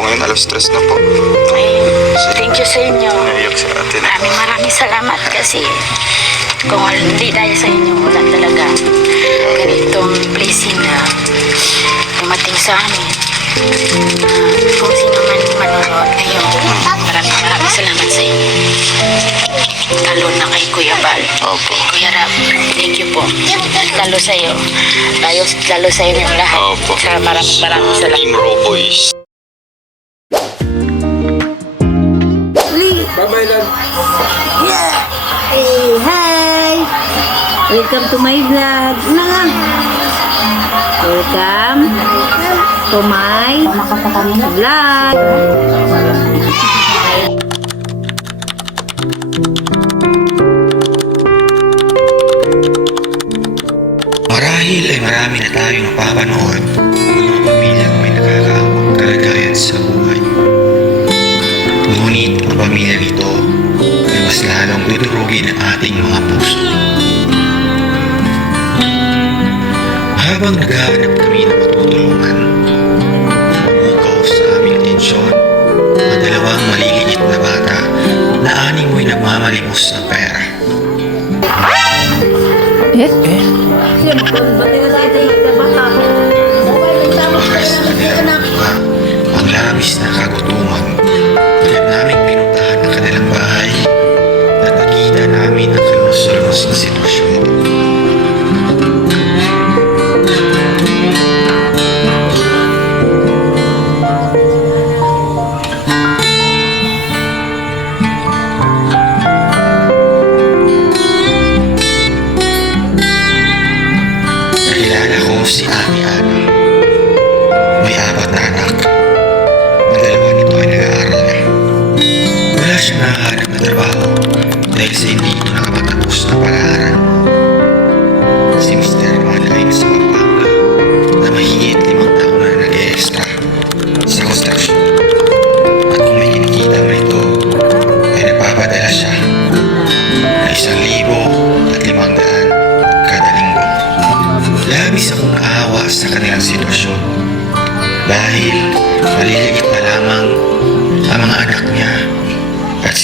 po ngayon, alas stress na po. Ay, thank you sa inyo. Naiyak atin. Maraming maraming salamat kasi kung hindi dahil sa inyo, wala talaga ganitong blessing na dumating sa amin. Ah, kung sino man manonood ngayon, maraming maraming salamat sa inyo. Lalo na kay Kuya Bal. Opo. Kuya Rab, thank you po. Lalo sa iyo. Lalo, lalo sa inyo lahat. Opo. Sa maraming maraming salamat. Team Raw Lang. Hey, hi! Welcome to my vlog. Na. Welcome to my vlog. Marahil ay marami na tayong napapanood ng mga pamilyang may nakakaawang kalagayan sa mas lalong dudurugin ang ating mga puso. Habang naghahanap kami ng matutulungan, umukaw sa aming atensyon ang dalawang maliliit na bata na aning mo'y nagmamalimos ng pera. Tumakas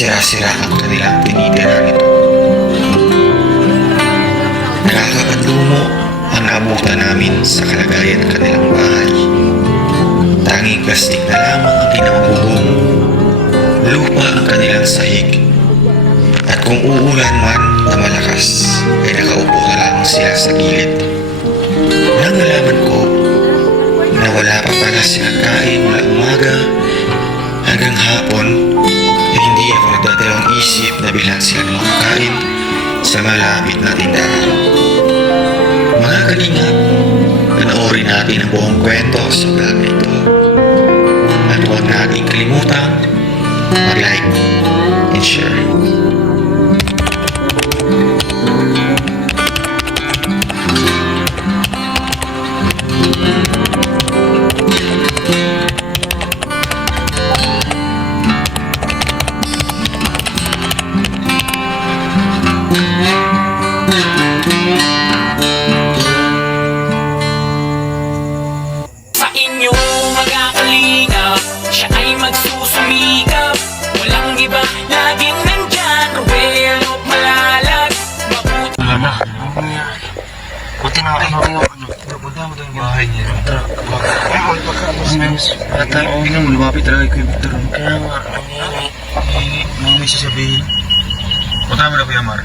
sira-sira ang kanilang tinitira nito. Nakakapatlumo ang naabutan namin sa kalagayan ng kanilang bahay. Tanging plastik na lamang ang kinamabubong. Lupa ang kanilang sahig. At kung uulan man na malakas, ay nakaupo na lamang sila sa gilid. Nang nalaman ko na wala pa pala silang kain mula umaga hanggang hapon, ako nagdadalawang isip na bilhan sila ng makakain sa malapit na tindahan. Mga kalingap, panoorin natin ang buong kwento sa vlog na ito. At huwag natin kalimutan mag-like and share. Mo, lumapit talaga kay Victor. Kaya nga, nangingi. Mga may sasabihin. Punta mo na Kuya Mar.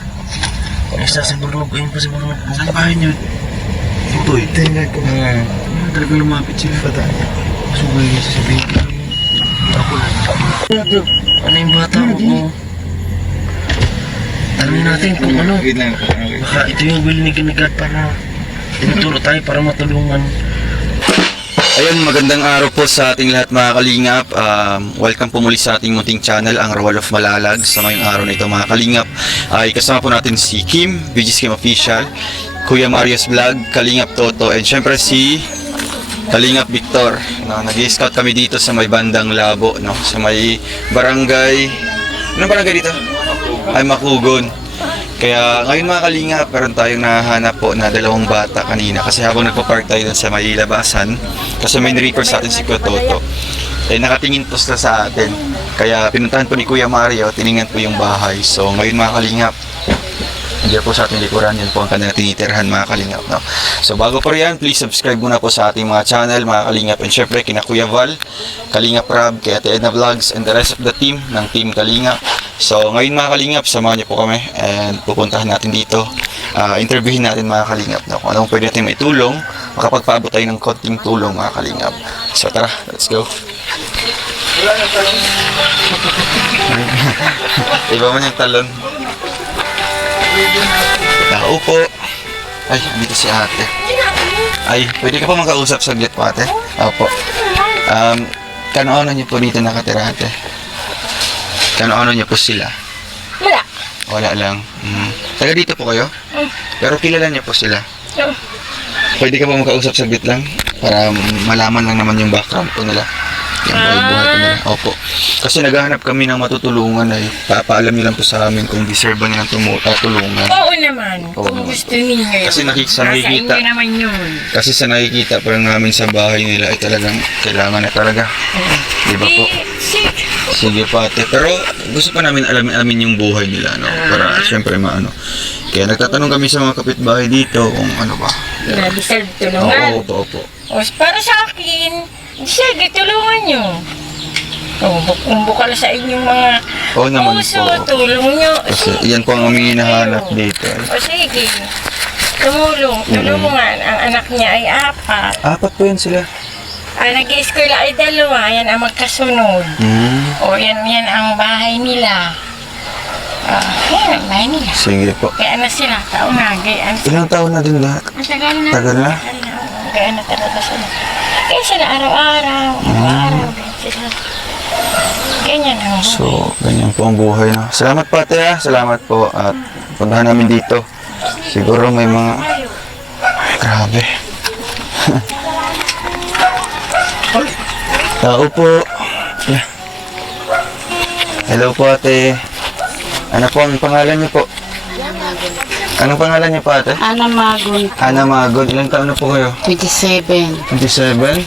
Ay, sa siguro, ayun pa siguro. Saan yung bahay niyo? Eh. Tingnan ko. Hmm. Talaga lumapit siya. Pata. So, may sasabihin. Ako lang. Ano yung bata ko? Alamin natin kung ano. Baka ito yung will ni God para tinuturo tayo para matulungan. Ayun, magandang araw po sa ating lahat mga kalingap. Um, welcome po muli sa ating munting channel, ang Roll of Malalag. Sa ngayong araw na ito mga kalingap, ay kasama po natin si Kim, BG's Kim Official, Kuya Marius Vlog, Kalingap Toto, and syempre si Kalingap Victor. No, Nag-scout kami dito sa may bandang Labo, no, sa may barangay. Anong barangay dito? Ay Makugon. Kaya ngayon mga kalingap, meron tayong nahanap po na dalawang bata kanina kasi habang nagpa-park tayo dun sa may labasan, kasi may record sa atin si Kuya Toto. eh nakatingin po sila sa atin. Kaya pinuntahan po ni Kuya Mario, tiningnan po yung bahay. So ngayon mga kalingap, hindi po sa ating likuran, yun po ang kanilang tinitirhan mga kalingap. No? So bago po yan, please subscribe muna po sa ating mga channel mga kalingap. And syempre kina Kuya Val, Kalingap Rab, kay Ate Edna Vlogs, and the rest of the team ng Team Kalingap. So ngayon mga kalingap, samahan niyo po kami and pupuntahan natin dito. Ah, interviewin natin mga kalingap. No? Kung anong pwede natin maitulong, makapagpaabot tayo ng konting tulong mga kalingap. So tara, let's go. Iba man yung talon. Tao po. Ay, dito si ate. Ay, pwede ka pa magkausap saglit po ate? Opo. Um, kano-ano niyo po dito nakatira ate? Kano-ano niyo po sila? Wala. Wala lang. Mm. Taga dito po kayo? Pero kilala niyo po sila? Pwede ka pa magkausap saglit lang? Para malaman lang naman yung background po nila. Nila. Opo. Kasi naghahanap kami ng matutulungan ay papaalam niyo lang po sa amin kung deserve ba nilang tumu- ah, tulungan. Oo naman, Oo kung gusto ninyo. Kasi nakik- sa Nasa nakikita- inyo naman yun. Kasi sa nakikita pa lang namin sa bahay nila ay talagang kailangan na talaga. Di ba po? Eh, sige. Sige po ate. Pero gusto pa namin alamin, alamin yung buhay nila. No? Para syempre maano. Kaya nagtatanong kami sa mga kapitbahay dito kung ano ba. Na-deserve Oo, tulungan. opo, opo. O, para sa akin, sige, tulungan nyo. Bukal sa inyong mga Oo naman puso, po. tulong nyo. Kasi Sige, yan po ang aming hinahanap kayo. dito. O sige, tumulong, tulungan. Ang anak niya ay apat. Apat po yan sila. Ang nag-eskwela ay dalawa. Yan ang magkasunod. Hmm. O, yan, yan ang bahay nila. Ah, yan ang bahay nila. Sige po. Kaya na sila, taon na, gayaan Ilang taon na din lahat? Ang tagal na. Tagal na? Kaya na talaga sila. Kaya sila araw-araw, araw-araw. Sila. Ganyan ang buhay. So, ganyan po ang buhay na. Salamat po ate ha. Salamat po. At puntahan namin dito. Siguro may mga... Ay, grabe. Tao po. Yeah. Hello po ate. Ano po ang pangalan niyo po? Anong pangalan niyo po ate? Ana Magun, Ana Magod. Ilang taon na po kayo? 27. 27?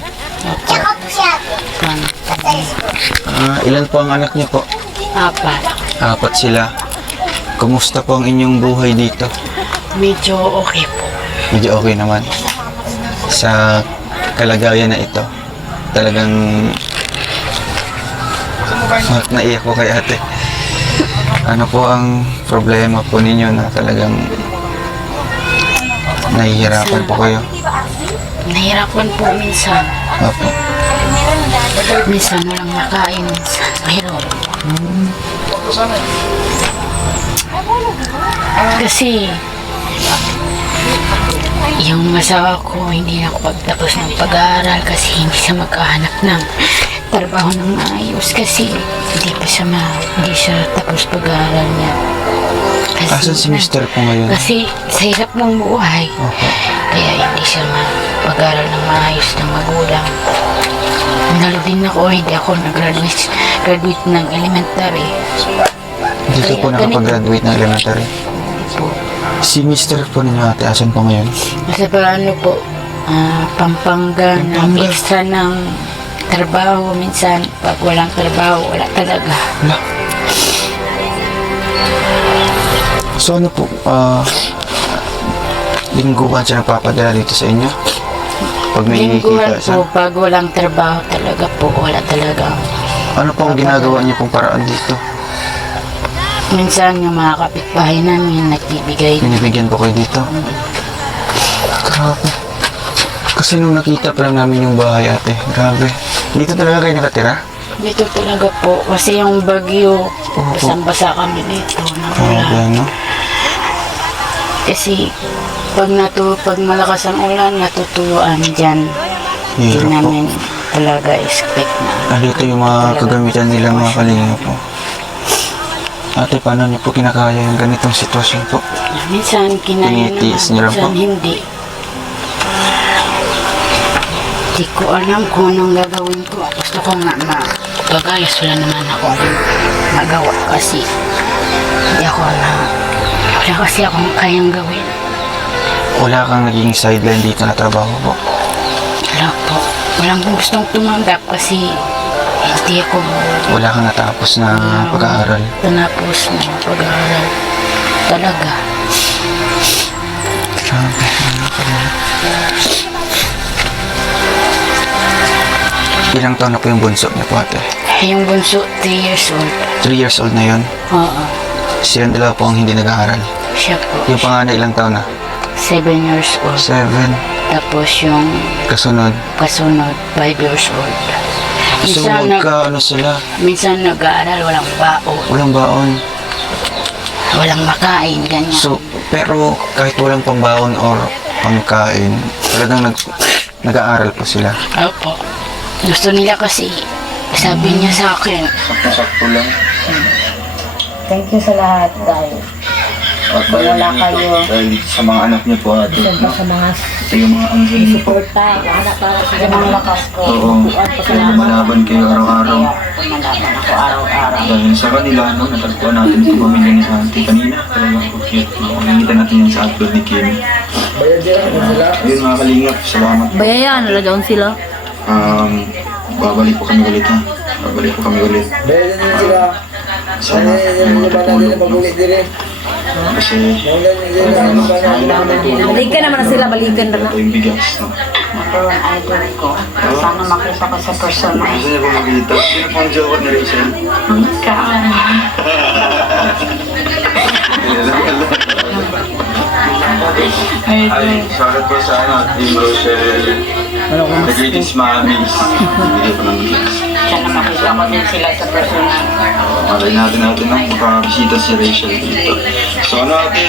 Ah, ilan po ang anak niyo po? Apat. Apat sila. Kumusta po ang inyong buhay dito? Medyo okay po. Medyo okay naman. Sa kalagayan na ito, talagang Ah, naiyak ko kay ate. Ano po ang problema po ninyo na talagang nahihirapan po kayo? Nahirapan po minsan. Opo. Minsan walang makain, minsan mayroon. Kasi yung asawa ko hindi na ako pagtapos ng pag-aaral kasi hindi siya magkahanap ng trabaho ng maayos kasi hindi pa siya ma, hindi siya tapos pag-aaral niya. Asan si Mr. po ngayon? Kasi sa hirap ng buhay, Opo. kaya hindi siya mapag-aral ng maayos ng magulang. Nalo din ako, hindi ako nag-graduate graduate ng elementary. Dito po nakapag-graduate ng elementary. Po. Si Mr. po ninyo ate, asan po ngayon? Kasi pa ano po, ah, Pampanga, ng extra ng trabaho. Minsan, pag walang trabaho, wala talaga. Wala. So ano po, ah, lingguhan siya nagpapadala dito sa inyo? Pag may Lingguhan po, pag walang trabaho talaga po, wala talaga. Ano po ang ginagawa niyo pong paraan dito? Minsan yung mga kapitbahay namin nagbibigay Binibigyan po kayo dito? Grabe. Kasi nung nakita pa lang namin yung bahay ate, grabe. Dito talaga kayo nakatira? Dito talaga po, kasi yung bagyo, basang-basa kami dito. Grabe Nawala. Ano? Kasi pag natu pag malakas ang ulan, natutuluan dyan. Hindi po. namin talaga expect na. Alito yung mga kagamitan nila mga kalinga po. Ate, paano niyo po kinakaya yung ganitong sitwasyon po? Minsan kinaya naman, Tinitiis niyo lang minsan hindi. Hindi ko alam kung anong gagawin ko. Gusto ko nga mapagayos. Wala naman ako magawa kasi hindi ako na wala kasi akong kayang gawin. Wala kang naging sideline dito na trabaho po. Wala po. Walang gustong tumanggap kasi di ako Wala kang natapos na pag-aaral. tanapos ng pag-aaral. Talaga. Grabe, ano ka rin. Ilang taon na po yung bunso niya po ate? Yung bunso, 3 years old. 3 years old na yun. Oo. Silang dalawa po ang hindi nag-aaral. Siya po. Yung panganay ilang taon na? 7 years old. Seven. Tapos yung Kasunod. kasunod, 5 years old. So Minsan, nag, magka ano sila, minsan nag-aaral, walang baon, walang baon. walang makain, ganyan. So, pero kahit walang pambaon or pangkain, talagang nag, nag-aaral po sila. Opo. Gusto nila kasi, sabi niya sa akin, Sakto lang. Thank you sa lahat dahil At Kung wala kayo. Dahil dito sa mga anak niyo po ate. siyempre sa mga Ito yung mga angel niyo po. suporta, anak para sa mga lakas ko. Oo. Kaya lumalaban kayo araw-araw. Lumalaban ako araw-araw. Dahil sa kanila, no, natagpuan natin itong pamilya ni Auntie kanina. Talagang po cute. No? Nakikita natin yan sa upload ni Kim. Ayun mga kalingap, salamat. Bayayaan na daw sila. Um, babalik po kami ulit ha. Babalik po kami ulit. Sana may mga tutulong. No? Kasi, ano, Balikan naman na sila, balikan na. ito yung bigas. Ito ang idol ko. Sana makita ko sa personal. Gusto niyo po makita? Sino po ang jowa ni Rachel? Kaan. Ay, shoutout po sa ano, Team Rochelle. The greatest mommies. Bibili ko ng gifts. Sana makita ko din sila sa personal. Malay natin natin na makakabisita si Rachel dito. So ano ate,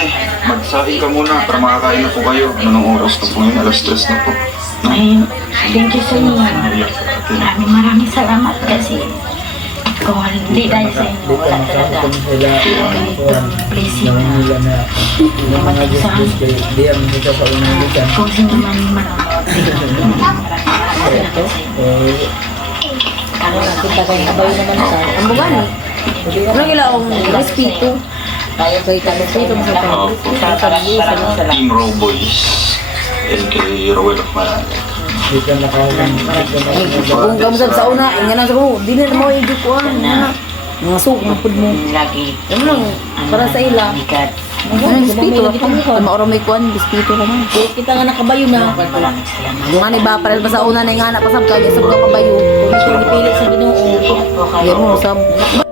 magsaing ka muna para makakain na po kayo. Anong oras na po ngayon? Alas tres na po. No? Ay, thank you sa inyo. Maraming maraming salamat kasi kung hindi dahil sa inyo, wala talaga na amin. Kung sino man yung manonood, maraming maraming salamat sa inyo. Kala natin tagay kabay naman sa ang buwan eh. Walang ilaong respeto. Tayo kay respeto mo sa salamat. Team Roboys. And kay Rowell of Malala. Kung kamusap sa una, nga na sa ko, di na mo ko ano na. Mga suk, mga pud mo. Lagi. Ano lang, para sa ila. Bigat. Ano, bispito kita. Mauro may kuan, bispito lang. Kaya kita nga nakabayo na. Nga ni ba, para sa una na yung anak pasab kaya sa kabayo. Kung ito gipili sa ginoo. Yan mo, sab.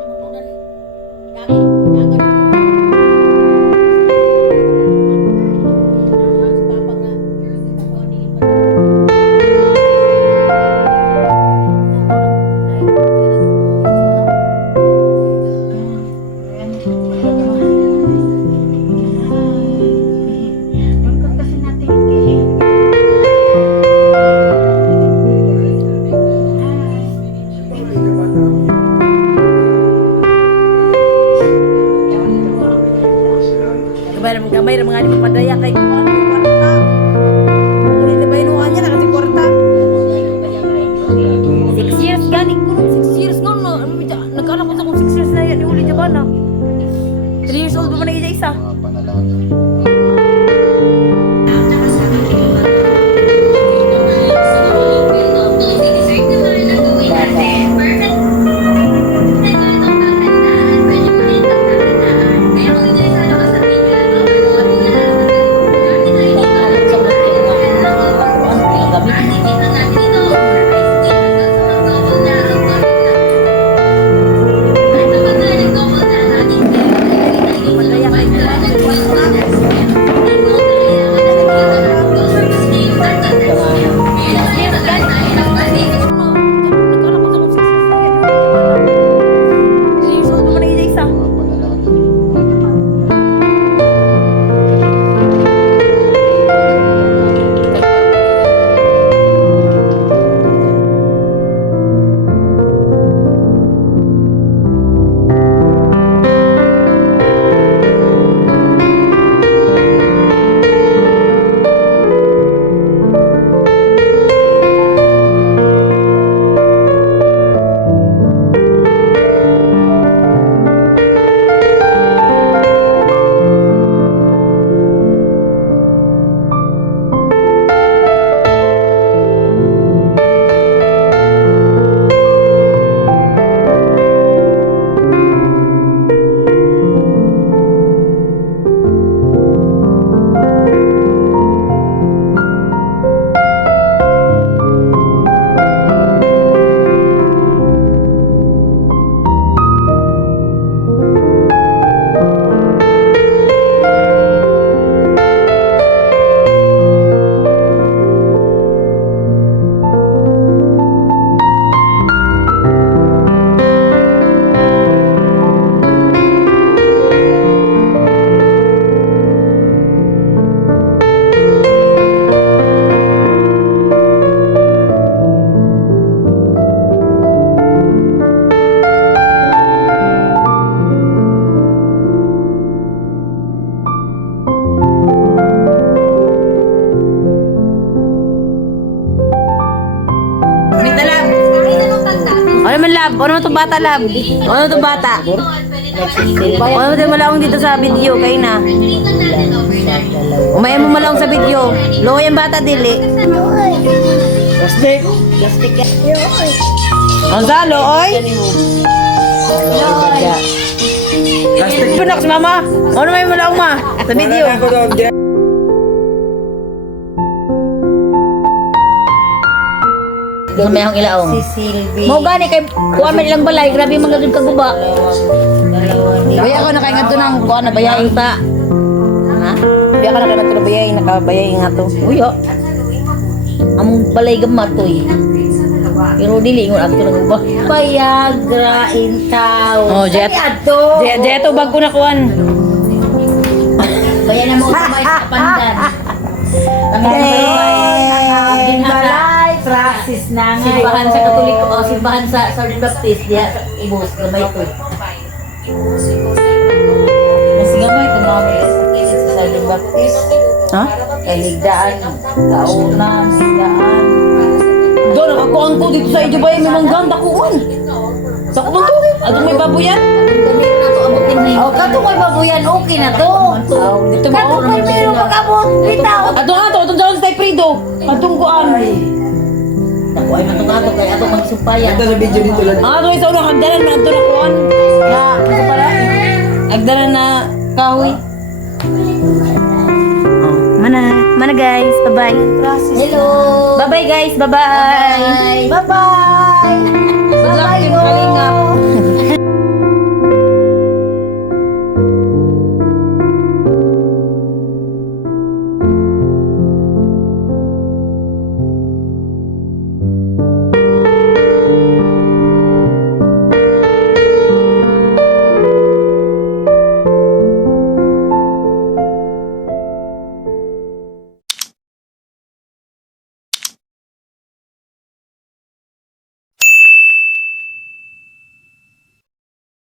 Lab? Ano to bata, lab? Ano to bata? Ano to malaong dito sa video, kayo na. Umaya mo malaong sa video. Lo yung bata, dili. Plastic. Plastic. Gonzalo, oy. Plastic. Punak si mama. Ano may malaong ma? Sa video. May akong ilaong. Mo gani kay kuha man ilang balay, grabe mga dun kaguba. Baya ako nakaingat to ng kuha na bayay ta. Ha? Baya ako nakaingat to na bayay, nakabayay nga to. Uyo. Among balay gamatoy. Pero dili ngon ato nang ba. Payagra in town. Oh, jet. Ato. Jet, jet to bag ko na kuhan. Kaya na mo sa pandan. Kami Eh, balay, praxis na nga. Simbahan sa Katoliko o simbahan sa Southern Baptist diya sa Ibos, gamay ko. Mas gamay ko mga may sa Southern Baptist. Ha? Kaligdaan, kaunan, ligdaan. Doon, nakakuhan ko dito sa iyo ba yung may ganda kuhan. Sa kuhan to. Ato may babuyan. Na na. Oh, kato may babuyan, okay na to. Kato may pero pag-abot, bitaw. Ato nga to, atong sa Frido. Atong kuhan. Ako ay matungado kay ato magsumpayan. Ah, ito isa unang hagdanan man ito na kuhan. Na, ano pala? Hagdanan na kahoy. Mana, mana guys, bye-bye. Hello. Bye-bye guys, bye-bye. Bye. Bye-bye. Bye-bye.